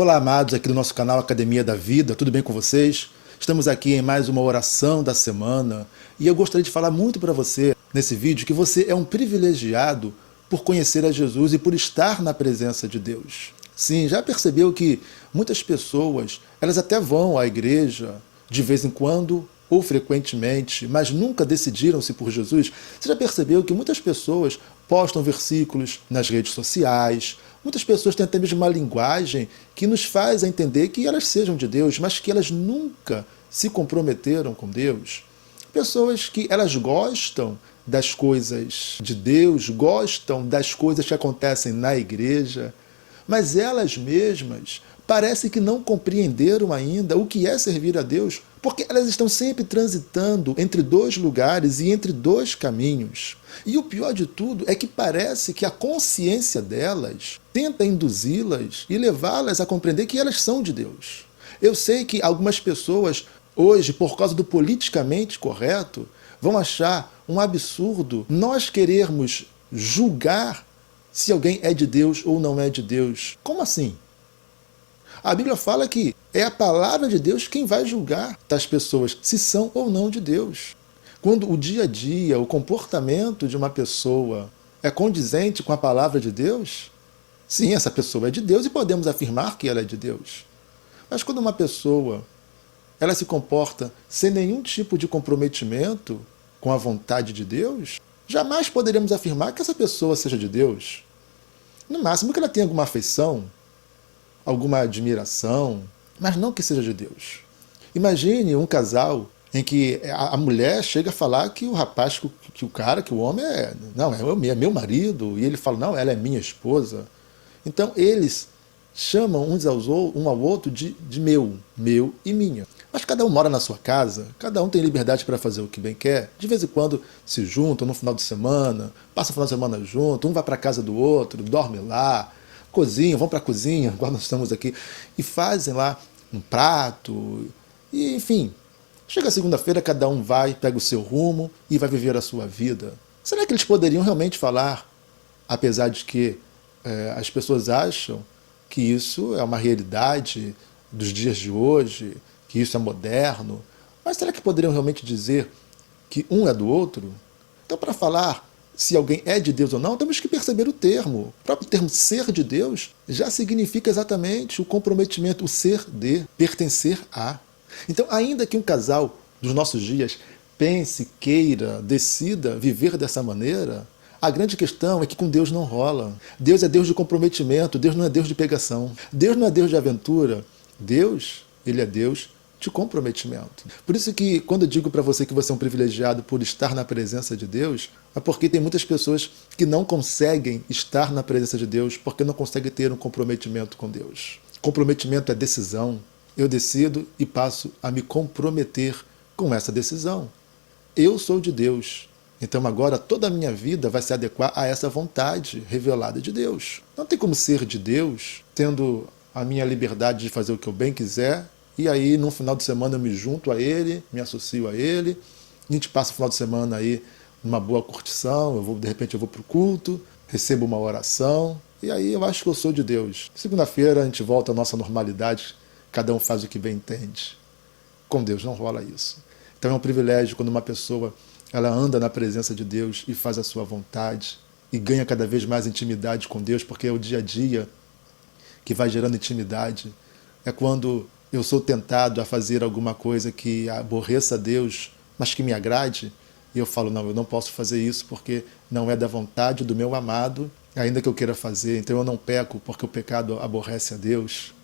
Olá, amados, aqui do nosso canal Academia da Vida, tudo bem com vocês? Estamos aqui em mais uma oração da semana e eu gostaria de falar muito para você nesse vídeo que você é um privilegiado por conhecer a Jesus e por estar na presença de Deus. Sim, já percebeu que muitas pessoas, elas até vão à igreja de vez em quando ou frequentemente, mas nunca decidiram-se por Jesus? Você já percebeu que muitas pessoas postam versículos nas redes sociais, muitas pessoas têm até mesmo uma linguagem que nos faz a entender que elas sejam de Deus, mas que elas nunca se comprometeram com Deus? Pessoas que elas gostam das coisas de Deus, gostam das coisas que acontecem na igreja, mas elas mesmas parece que não compreenderam ainda o que é servir a Deus, porque elas estão sempre transitando entre dois lugares e entre dois caminhos. E o pior de tudo é que parece que a consciência delas tenta induzi-las e levá-las a compreender que elas são de Deus. Eu sei que algumas pessoas hoje, por causa do politicamente correto, vão achar um absurdo nós querermos julgar se alguém é de Deus ou não é de Deus. Como assim? A Bíblia fala que é a palavra de Deus quem vai julgar das pessoas se são ou não de Deus. Quando o dia a dia, o comportamento de uma pessoa é condizente com a palavra de Deus, sim, essa pessoa é de Deus e podemos afirmar que ela é de Deus. Mas quando uma pessoa ela se comporta sem nenhum tipo de comprometimento com a vontade de Deus, jamais poderemos afirmar que essa pessoa seja de Deus. No máximo que ela tenha alguma afeição, alguma admiração, mas não que seja de Deus. Imagine um casal em que a mulher chega a falar que o rapaz, que o cara, que o homem é meu marido, e ele fala, não, ela é minha esposa. Então eles chamam um ao outro de meu e minha. Mas cada um mora na sua casa, cada um tem liberdade para fazer o que bem quer. De vez em quando se juntam no final de semana, passam o final de semana junto, um vai para a casa do outro, dorme lá, cozinham, vão para a cozinha, igual nós estamos aqui, e fazem lá um prato, e enfim. Chega segunda-feira, cada um vai, pega o seu rumo e vai viver a sua vida. Será que eles poderiam realmente falar, apesar de que as pessoas acham que isso é uma realidade dos dias de hoje, que isso é moderno, mas será que poderiam realmente dizer que um é do outro? Então, para falar se alguém é de Deus ou não, temos que perceber o termo. O próprio termo ser de Deus já significa exatamente o comprometimento, o ser de, pertencer a. Então, ainda que um casal dos nossos dias pense, queira, decida viver dessa maneira, a grande questão é que com Deus não rola. Deus é Deus de comprometimento, Deus não é Deus de pegação. Deus não é Deus de aventura. Deus, Ele é Deus de comprometimento. Por isso que quando eu digo para você que você é um privilegiado por estar na presença de Deus, é porque tem muitas pessoas que não conseguem estar na presença de Deus porque não conseguem ter um comprometimento com Deus. Comprometimento é decisão. Eu decido e passo a me comprometer com essa decisão. Eu sou de Deus. Então agora toda a minha vida vai se adequar a essa vontade revelada de Deus. Não tem como ser de Deus tendo a minha liberdade de fazer o que eu bem quiser, e aí no final de semana eu me junto a Ele, me associo a Ele, a gente passa o final de semana aí numa boa curtição, de repente eu vou para o culto, recebo uma oração, e aí eu acho que eu sou de Deus. Segunda-feira a gente volta à nossa normalidade, cada um faz o que bem entende. Com Deus não rola isso. Então é um privilégio quando uma pessoa ela anda na presença de Deus e faz a sua vontade e ganha cada vez mais intimidade com Deus, porque é o dia a dia que vai gerando intimidade. É quando eu sou tentado a fazer alguma coisa que aborreça a Deus, mas que me agrade, e eu falo, não, eu não posso fazer isso porque não é da vontade do meu amado, ainda que eu queira fazer, então eu não peco porque o pecado aborrece a Deus.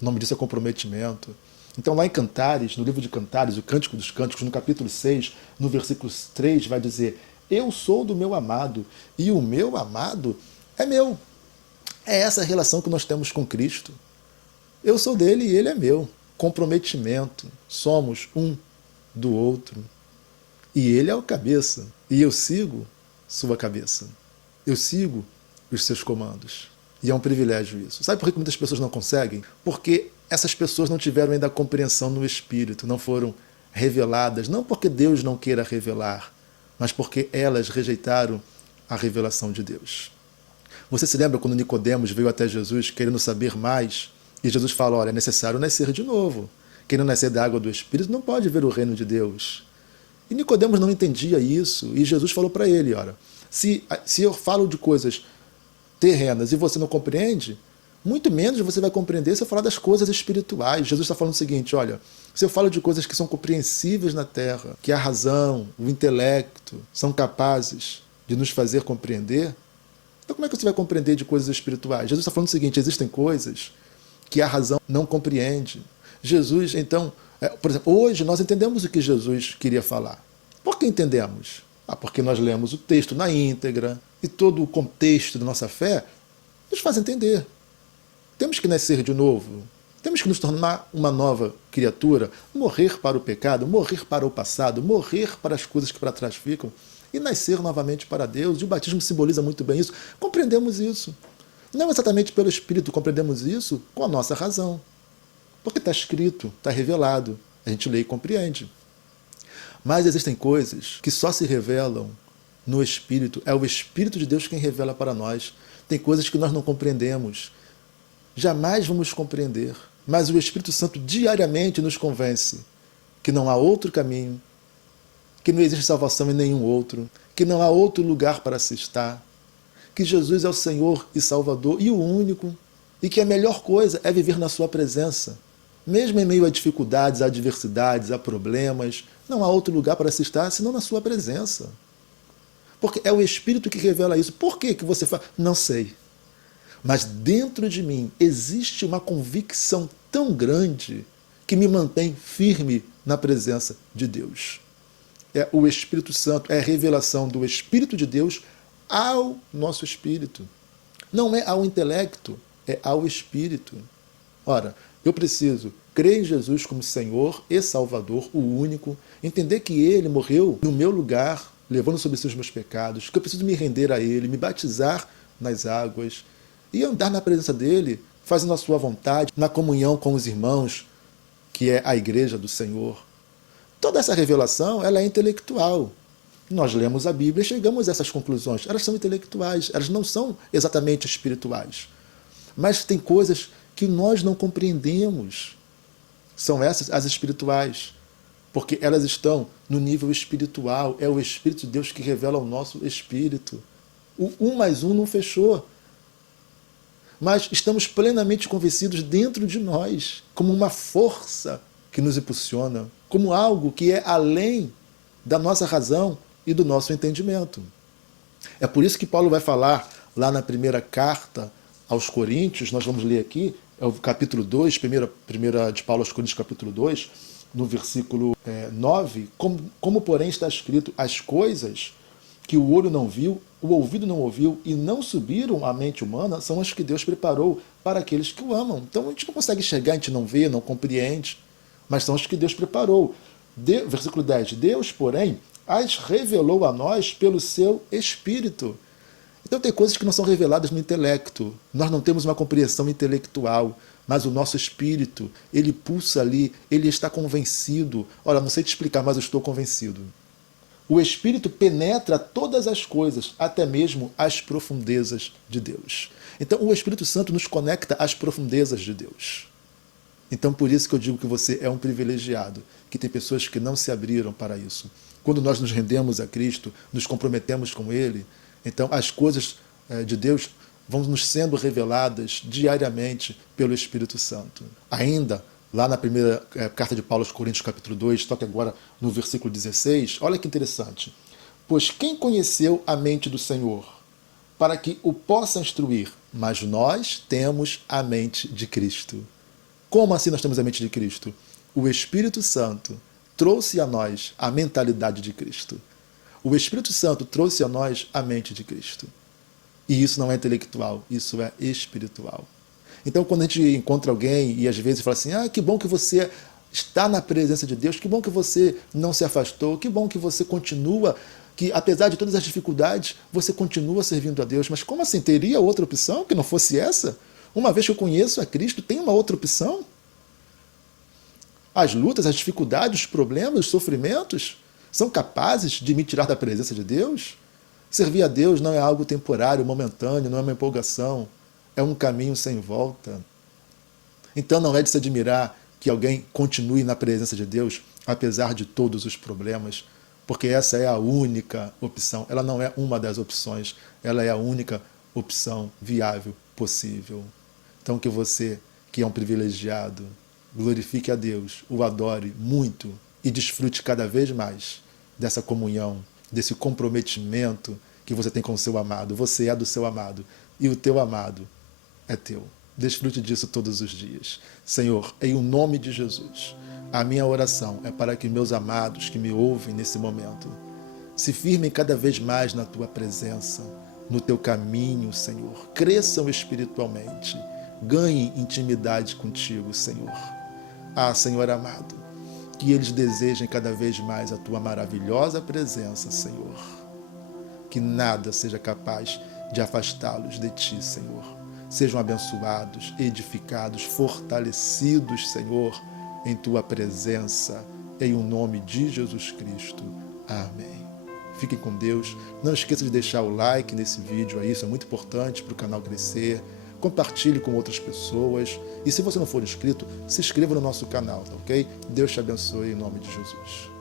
O nome disso é comprometimento. Então lá em Cantares, no livro de Cantares, o Cântico dos Cânticos, no capítulo 6, no versículo 3, vai dizer, eu sou do meu amado e o meu amado é meu. É essa a relação que nós temos com Cristo. Eu sou dele e ele é meu. Comprometimento. Somos um do outro. E ele é o cabeça. E eu sigo sua cabeça. Eu sigo os seus comandos. E é um privilégio isso. Sabe por que muitas pessoas não conseguem? Porque essas pessoas não tiveram ainda a compreensão no Espírito, não foram reveladas, não porque Deus não queira revelar, mas porque elas rejeitaram a revelação de Deus. Você se lembra quando Nicodemos veio até Jesus querendo saber mais E Jesus fala, olha, é necessário nascer de novo. Quem não nascer da água do Espírito não pode ver o reino de Deus. E Nicodemos não entendia isso. E Jesus falou para ele, olha, se eu falo de coisas terrenas e você não compreende, muito menos você vai compreender se eu falar das coisas espirituais. Jesus está falando o seguinte, olha, se eu falo de coisas que são compreensíveis na terra, que a razão, o intelecto são capazes de nos fazer compreender, então como é que você vai compreender de coisas espirituais? Jesus está falando o seguinte, existem coisas que a razão não compreende. Jesus, então, por exemplo, hoje nós entendemos o que Jesus queria falar. Por que entendemos? Porque nós lemos o texto na íntegra e todo o contexto da nossa fé nos faz entender. Temos que nascer de novo. Temos que nos tornar uma nova criatura, morrer para o pecado, morrer para o passado, morrer para as coisas que para trás ficam e nascer novamente para Deus. E o batismo simboliza muito bem isso. Compreendemos isso. Não exatamente pelo Espírito, compreendemos isso com a nossa razão. Porque está escrito, está revelado. A gente lê e compreende. Mas existem coisas que só se revelam no Espírito. É o Espírito de Deus quem revela para nós. Tem coisas que nós não compreendemos. Jamais vamos compreender. Mas o Espírito Santo diariamente nos convence que não há outro caminho, que não existe salvação em nenhum outro, que não há outro lugar para se estar, que Jesus é o Senhor e Salvador e o único, e que a melhor coisa é viver na sua presença. Mesmo em meio a dificuldades, a adversidades, a problemas, não há outro lugar para se estar senão na sua presença. Porque é o Espírito que revela isso. Por que você fala? Não sei. Mas dentro de mim existe uma convicção tão grande que me mantém firme na presença de Deus. É o Espírito Santo, é a revelação do Espírito de Deus ao nosso espírito. Não é ao intelecto, é ao espírito. Ora, eu preciso crer em Jesus como Senhor e Salvador, o único, entender que Ele morreu no meu lugar, levando sobre si os meus pecados, que eu preciso me render a Ele, me batizar nas águas e andar na presença dEle, fazendo a sua vontade, na comunhão com os irmãos, que é a igreja do Senhor. Toda essa revelação, ela é intelectual. Nós lemos a Bíblia e chegamos a essas conclusões. Elas são intelectuais, elas não são exatamente espirituais. Mas tem coisas que nós não compreendemos. São essas as espirituais, porque elas estão no nível espiritual. É o Espírito de Deus que revela o nosso espírito. O 1 mais 1 não fechou. Mas estamos plenamente convencidos dentro de nós, como uma força que nos impulsiona, como algo que é além da nossa razão e do nosso entendimento. É por isso que Paulo vai falar lá na primeira carta aos Coríntios, nós vamos ler aqui, é o capítulo 2, primeira de Paulo aos Coríntios, capítulo 2, no versículo 9, como porém está escrito, as coisas que o olho não viu, o ouvido não ouviu e não subiram à mente humana são as que Deus preparou para aqueles que o amam. Então a gente não consegue enxergar, a gente não vê, não compreende, mas são as que Deus preparou. Versículo 10, Deus, porém, as revelou a nós pelo seu Espírito. Então tem coisas que não são reveladas no intelecto. Nós não temos uma compreensão intelectual, mas o nosso espírito, ele pulsa ali, ele está convencido. Olha, não sei te explicar, mas eu estou convencido. O Espírito penetra todas as coisas, até mesmo as profundezas de Deus. Então o Espírito Santo nos conecta às profundezas de Deus. Então por isso que eu digo que você é um privilegiado, que tem pessoas que não se abriram para isso. Quando nós nos rendemos a Cristo, nos comprometemos com Ele, então as coisas de Deus vão nos sendo reveladas diariamente pelo Espírito Santo. Ainda, lá na primeira carta de Paulo aos Coríntios, capítulo 2, toque agora no versículo 16, olha que interessante. Pois quem conheceu a mente do Senhor, para que o possa instruir? Mas nós temos a mente de Cristo. Como assim nós temos a mente de Cristo? O Espírito Santo trouxe a nós a mentalidade de Cristo. O Espírito Santo trouxe a nós a mente de Cristo. E isso não é intelectual, isso é espiritual. Então, quando a gente encontra alguém e às vezes fala assim, que bom que você está na presença de Deus, que bom que você não se afastou, que bom que você continua, que apesar de todas as dificuldades, você continua servindo a Deus. Mas como assim? Teria outra opção que não fosse essa? Uma vez que eu conheço a Cristo, tem uma outra opção? As lutas, as dificuldades, os problemas, os sofrimentos são capazes de me tirar da presença de Deus? Servir a Deus não é algo temporário, momentâneo, não é uma empolgação, é um caminho sem volta. Então não é de se admirar que alguém continue na presença de Deus, apesar de todos os problemas, porque essa é a única opção. Ela não é uma das opções, ela é a única opção viável possível. Então que você, que é um privilegiado, glorifique a Deus, o adore muito e desfrute cada vez mais dessa comunhão, desse comprometimento que você tem com o seu amado. Você é do seu amado e o teu amado é teu. Desfrute disso todos os dias. Senhor, em o nome de Jesus, a minha oração é para que meus amados que me ouvem nesse momento se firmem cada vez mais na tua presença, no teu caminho, Senhor. Cresçam espiritualmente, ganhem intimidade contigo, Senhor. Ah, Senhor amado, que eles desejem cada vez mais a tua maravilhosa presença, Senhor. Que nada seja capaz de afastá-los de ti, Senhor. Sejam abençoados, edificados, fortalecidos, Senhor, em tua presença, em o nome de Jesus Cristo. Amém. Fiquem com Deus. Não esqueça de deixar o like nesse vídeo aí, isso é muito importante para o canal crescer. Compartilhe com outras pessoas. E se você não for inscrito, se inscreva no nosso canal, tá ok? Deus te abençoe em nome de Jesus.